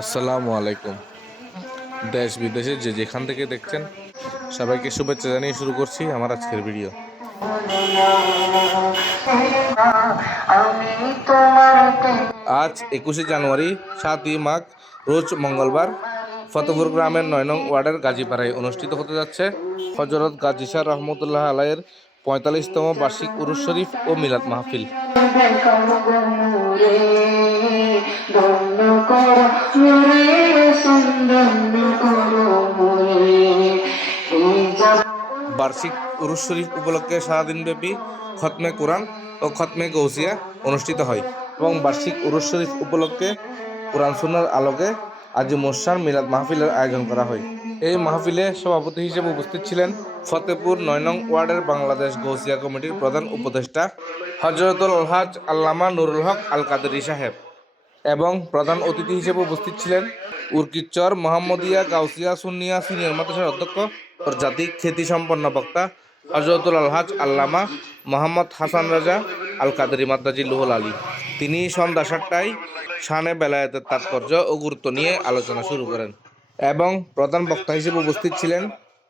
আসসালামু আলাইকুম। দেশ বিদেশে যে যেখান থেকে দেখছেন সবাইকে শুভেচ্ছা জানিয়ে শুরু করছি আমার আজকের ভিডিও। আজ 21শে জানুয়ারি 7ই মাঘ রোজ মঙ্গলবার ফতেপুর গ্রামের 9 নং ওয়ার্ডের গাজীপাড়ায় অনুষ্ঠিত হতে যাচ্ছে হযরত গাজী শাহ রহমতুল্লাহ আলাইয়ের 45তম বার্ষিক উরুস শরীফ ও মিলাদ মাহফিল। বার্ষিক উরুস শরীফ উপলক্ষে সারাদিনব্যাপী খতমে কোরআন ও খতমে গৌসিয়া অনুষ্ঠিত হয় এবং বার্ষিক উরুস শরীফ উপলক্ষে কোরআন সুন্নাহর আলোকে আজিমুসান মিলাদ মাহফিলের আয়োজন করা হয়। এই মাহফিলে সভাপতি হিসেবে উপস্থিত ছিলেন ফতেপুর 9 নং ওয়ার্ডের বাংলাদেশ গৌসিয়া কমিটির প্রধান উপদেষ্টা হযরতুল আলহাজ আল্লামা নুরুল হক আল কাদেরী সাহেব এবং প্রধান অতিথি হিসেবে উপস্থিত ছিলেন উরকিচর মোহাম্মদিয়া গাউসিয়া সুন্নিয়া সিনিয়র মাদ্রাসার অধ্যক্ষ ও জাতিক খ্যাতিসম্পন্ন বক্তা হযরতুল আলহাজ আল্লামা মোহাম্মদ হাসান রাজা আল কাদেরী মাদ্রাজি লুহুল আলী। তিনি সন্ধ্যা 7টায় শানে বেলায়েতের তাৎপর্য ও গুরুত্ব নিয়ে আলোচনা শুরু করেন এবং প্রধান বক্তা হিসেবে উপস্থিত ছিলেন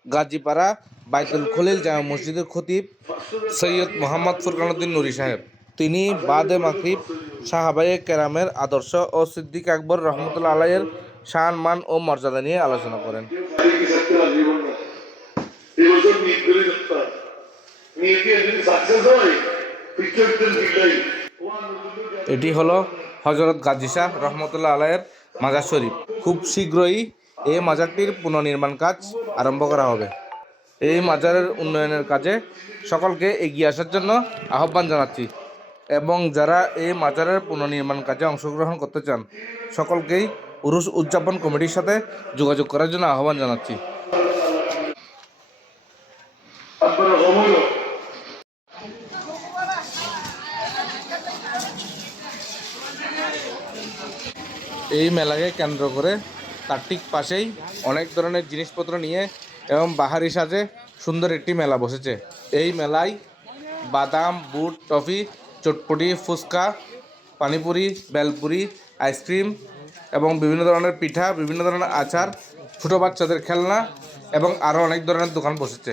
গাজীপাড়া বাইতুল খলিল জামে মসজিদের খতিব সৈয়দ মোহাম্মদ ফুরকানুদ্দিন নুরি সাহেব। তিনি বাদে মাগরিব সাহাবায়ে কেরামের আদর্শ ও সিদ্দিক আকবর রহমতুল্লাহ আলাইয়ের শান মান ও মর্যাদা নিয়ে আলোচনা করেন। এটি হলো হযরত গাজী শাহ রহমতুল্লাহ আলাইয়ের মাজার শরীফ। খুব শীঘ্রই এই মাজারটির পুনর্নির্মাণ কাজ আরম্ভ করা হবে। এই মাজারের উন্নয়নের কাজে সকলকে এগিয়ে আসার জন্য আহ্বান জানাচ্ছি এবং যারা এই মাজারের পুনর্নির্মাণ কাজে অংশগ্রহণ করতে চান সকলকেই উরুস উদযাপন কমিটির সাথে যোগাযোগ করার জন্য আহ্বান জানাচ্ছি। এই মেলাকে কেন্দ্র করে তার ঠিক পাশেই অনেক ধরনের জিনিসপত্র নিয়ে এবং বাহারি সাজে সুন্দর একটি মেলা বসেছে। এই মেলায় বাদাম, বুট, টফি, চটপটি, ফুচকা, পানিপুরি, বেলপুরি, আইসক্রিম এবং বিভিন্ন ধরনের পিঠা, বিভিন্ন ধরনের আচার, ছোটো বাচ্চাদের খেলনা এবং আরও অনেক ধরনের দোকান বসেছে।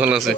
ভালো আছে।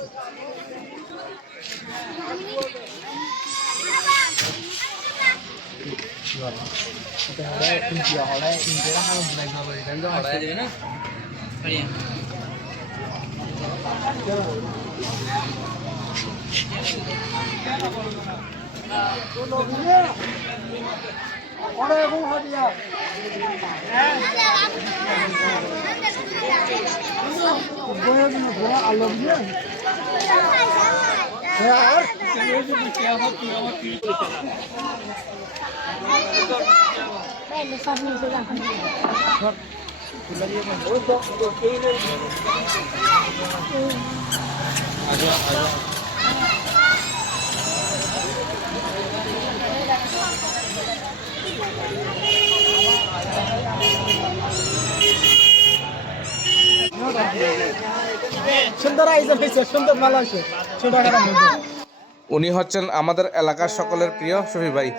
উনি হচ্ছেন আমাদের এলাকার সকলের প্রিয় শফি ভাই।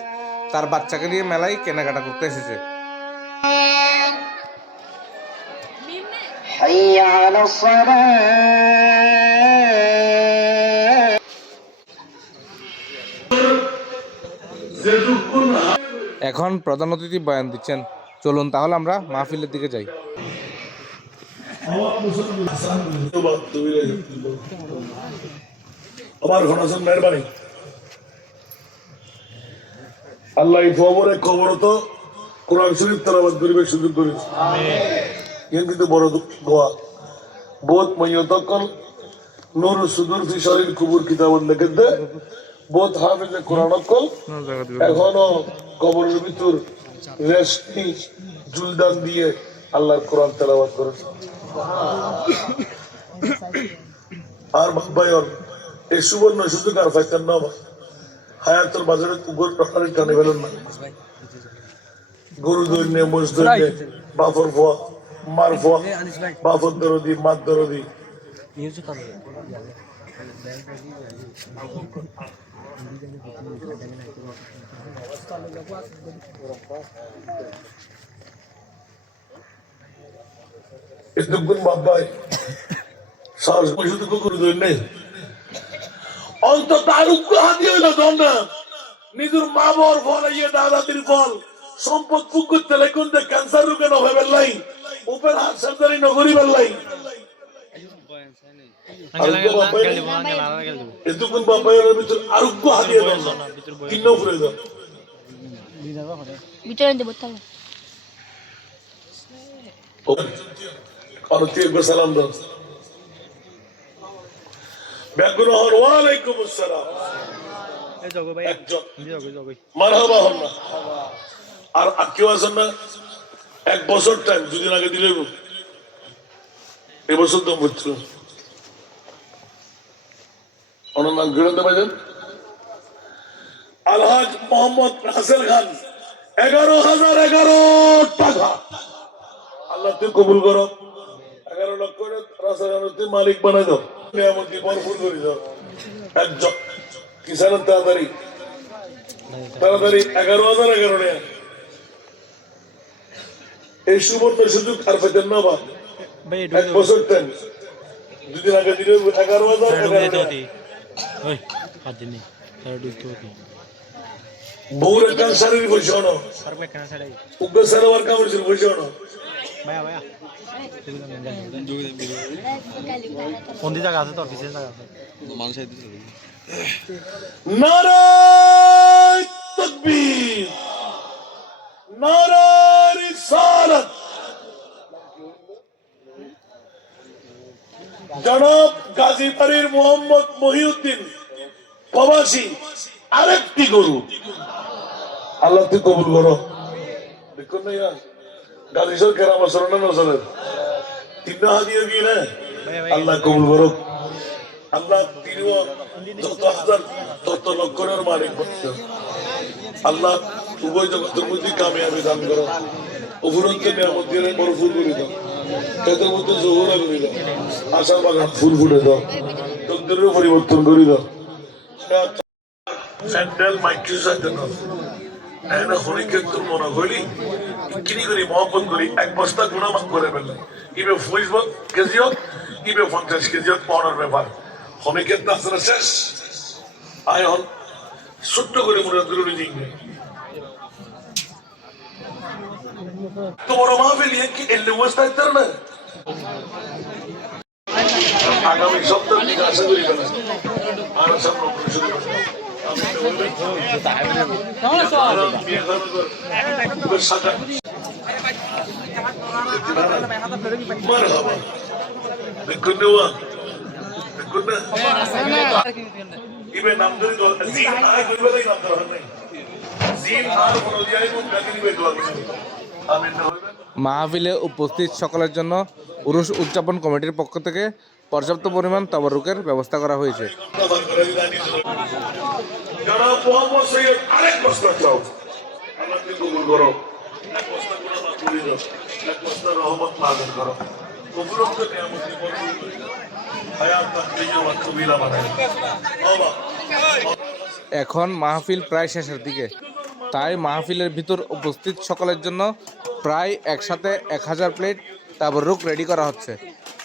তার বাচ্চাকে নিয়ে মেলায় কেনাকাটা করতে এসেছে। এখন প্রধান অতিথি বয়ান দিচ্ছেন। চলুন তাহলে আমরা মাহফিলের দিকে যাই। আল্লাহ খবরে খবর তো কোরআন শরীফ তেলাওয়াত করিবে সুযোগ করেছে। কিন্তু বড় দোয়া বহুত ময়তকল নূর সুদূর ফি শরীর কুবুর কিতাবত লিখে দে বহুত হাফেজে কোরআন কল এখনো কবরের ভিতর রেশমি জুলদান দিয়ে আল্লাহর কোরআন তেলাওয়াত করেছে। আর ভাইয়র এই সুবর্ণ সুযোগ আর পাইতেন না। হায়াতুল বাজারে উপর প্রকারে টানে ফেলেন না। গরু দৈন্যে মোষ দৈন্যে বাফর ফোয়া মার ফোয়া বাফর দরদি মার দরদি এতক্ষণ বাবাই সাহস পয়সা করে দেন নেই অন্তত আরোগ্য হাতি হইল দন না নিজের মা বর ফল ইয়ে দাদাতির ফল সম্পদ ফুক করতে লেখুন যে ক্যান্সার রোগে ন হয়ে বেললাই উপর হাত সার্জারি ন করি বেললাই এতক্ষণ বাবাইয়ের ভিতর আরোগ্য হাতি দন না কিন্ন ফুরে দাও ভিতরে দেবো তাহলে সালাম দাও ব্যাকুল হন ওয়ালাইকুম আসসালাম মারহাবা হন না আর কেউ আছেন না 1 বছর টাইম 2 দিন আগে দিলে এবছর তো বুঝছিল ওনার নাম গিরতে পারেন আলহাজ মোহাম্মদ রাসেল খান 11,011 টাকা আল্লাহ তুই কবুল করো 11 লক্ষ রাসেল খান তুই মালিক বানাই দাও নিয়ামতি ভরপুর করে দাও একজন কিসানের তাড়াতাড়ি 11,011 টাকা এই সুবর্ণ সুযোগ আর পেতেন না বা 1 বছর টাইম 2 দিন আগে দিলে 11,011 বউর কান শারীরিক পয়সা হনো উগ্র সারোয়ার কামড়ছিল পয়সা হনো নারায়ে তাকবীর নারায়ে রিসালাত জনাব গাজীপুরের মোহাম্মদ মহিউদ্দিন প্রবাসী আরেকটি গরু আল্লাহ তুই কবুল করো দেখুন না গাজীশ্বর কেরাম আসর না নজরের 3 হাদিয়ে গিয়ে না আল্লাহ কবুল করো আল্লাহ তিনিও যত হাজার তত লক্ষণের মালিক আল্লাহ উভয় জগতের মধ্যে কামিয়াবি দান করো উপরন্ত নিয়ামত দিয়ে ভরপুর করে দাও এদের মধ্যে জহুরা করে দাও আশার বাগান ফুল ফুটে দাও তকদিরের পরিবর্তন করে দাও স্যান্ডেল মাইক্রো স্যান্ডেল না হরিকের তোর মনে হইলি কিনি করি মহব্বত করি 1 বস্তা গুণা মাফ করে ফেললেন ইবে 40 কেজি হোক ইবে 50 কেজি হোক পাওয়ার ব্যাপার হমিকের তাছাড়া শেষ আয় হন ছোট্ট করে মনে দূরে দিন তোমার মাহফিল কি এলে অবস্থায় তার না আগামী সপ্তাহ থেকে আশা করি ফেলেন আর সামনে শুরু মাহফিলে উপস্থিত সকলের জন্য উরুস উদযাপন কমিটির পক্ষ থেকে পর্যাপ্ত পরিমাণ তাবারুকের ব্যবস্থা করা হয়েছে। এখন মাহফিল প্রায় শেষের দিকে, তাই মাহফিলের ভিতর উপস্থিত সকলের জন্য প্রায় একসাথে 1000 প্লেট তাবারুক রেডি করা হচ্ছে।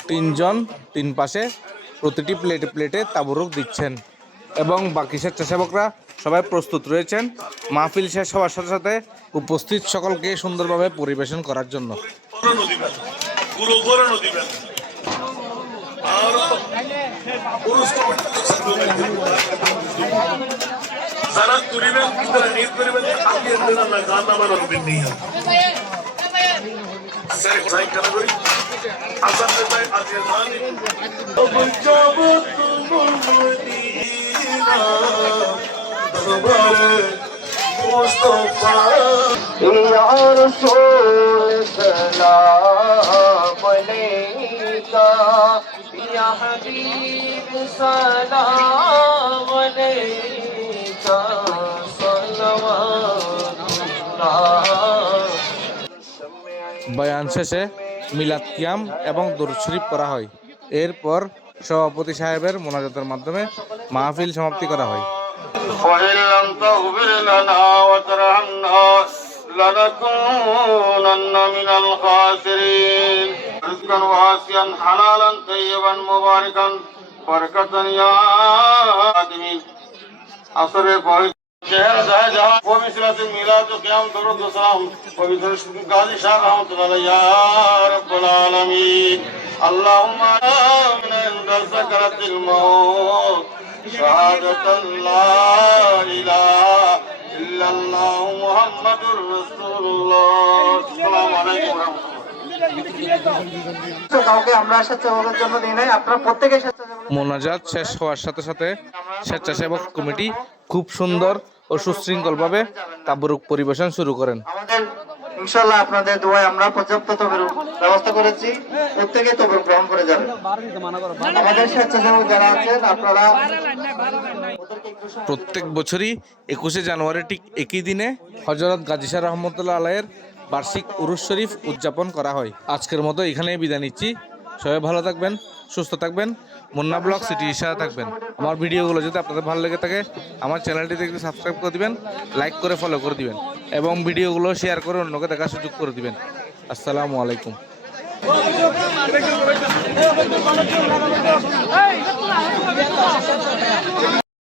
3 জন 3 পাশে প্রতিটি প্লেটে তাবারুক দিচ্ছেন এবং বাকি স্বেচ্ছাসেবকরা সবাই প্রস্তুত রয়েছেন মাহফিল শেষ হওয়ার সাথে সাথে উপস্থিত সকলকে সুন্দরভাবে পরিবেশন করার জন্য। या हबीब सलाम अलैका বয়ান শেষে মিলাদ কিয়াম এবং দরুদ শরীফ করা হয়। এরপর সভাপতি সাহেবের মোনাজাতের মাধ্যমে মাহফিল সমাপ্তি করা হয়। وإن لم تغفر لنا وترحمنا لنكونن من الخاسرين رزقا واسعا حلالا طيبا مباركا بركة يا آدمين عصر پہنچ شہر دہ جہاں وہ مثلت میلاد و قیام درود و سلام پویتر غازی شاہ رحمۃ اللہ علیہ یا رب العالمین اللهم من عند سكرة الموت شهادة لا إله إلا الله محمد رسول الله السلام عليكم ورحمة الله কাউকে আমরা স্বেচ্ছাসেবকের জন্য দিই নাই, আপনারা প্রত্যেকে স্বেচ্ছাসেবক। মোনাজাত শেষ হওয়ার সাথে সাথে স্বেচ্ছাসেবক কমিটি খুব সুন্দর ও সুশৃঙ্খলভাবে তাবরুক পরিবেশন শুরু করেন। আমাদের ইনশাআল্লাহ আপনাদের দোয়ায় আমরা পর্যাপ্ত তবরুক ব্যবস্থা করেছি, প্রত্যেকে তবরুক গ্রহণ করে যাবেন। আমাদের স্বেচ্ছাসেবক যারা আছেন আপনারা প্রত্যেক বছরই 21শে জানুয়ারি ঠিক একই দিনে হযরত গাজী শাহ রহমতুল্লাহ আলাইহির বার্ষিক উরুস শরীফ উদযাপন করা হয়। আজকের মতো এখানেই বিদায় নিচ্ছি। সবাই ভালো থাকবেন, সুস্থ থাকবেন, মুন্না ব্লগ সিটির সাথে থাকবেন। আমার ভিডিওগুলো যদি আপনাদের ভালো লেগে থাকে আমার চ্যানেলটি দেখতে সাবস্ক্রাইব করে দিবেন, লাইক করে ফলো করে দিবেন এবং ভিডিওগুলো শেয়ার করে অন্যকে দেখার সুযোগ করে দিবেন। আসসালামু আলাইকুম।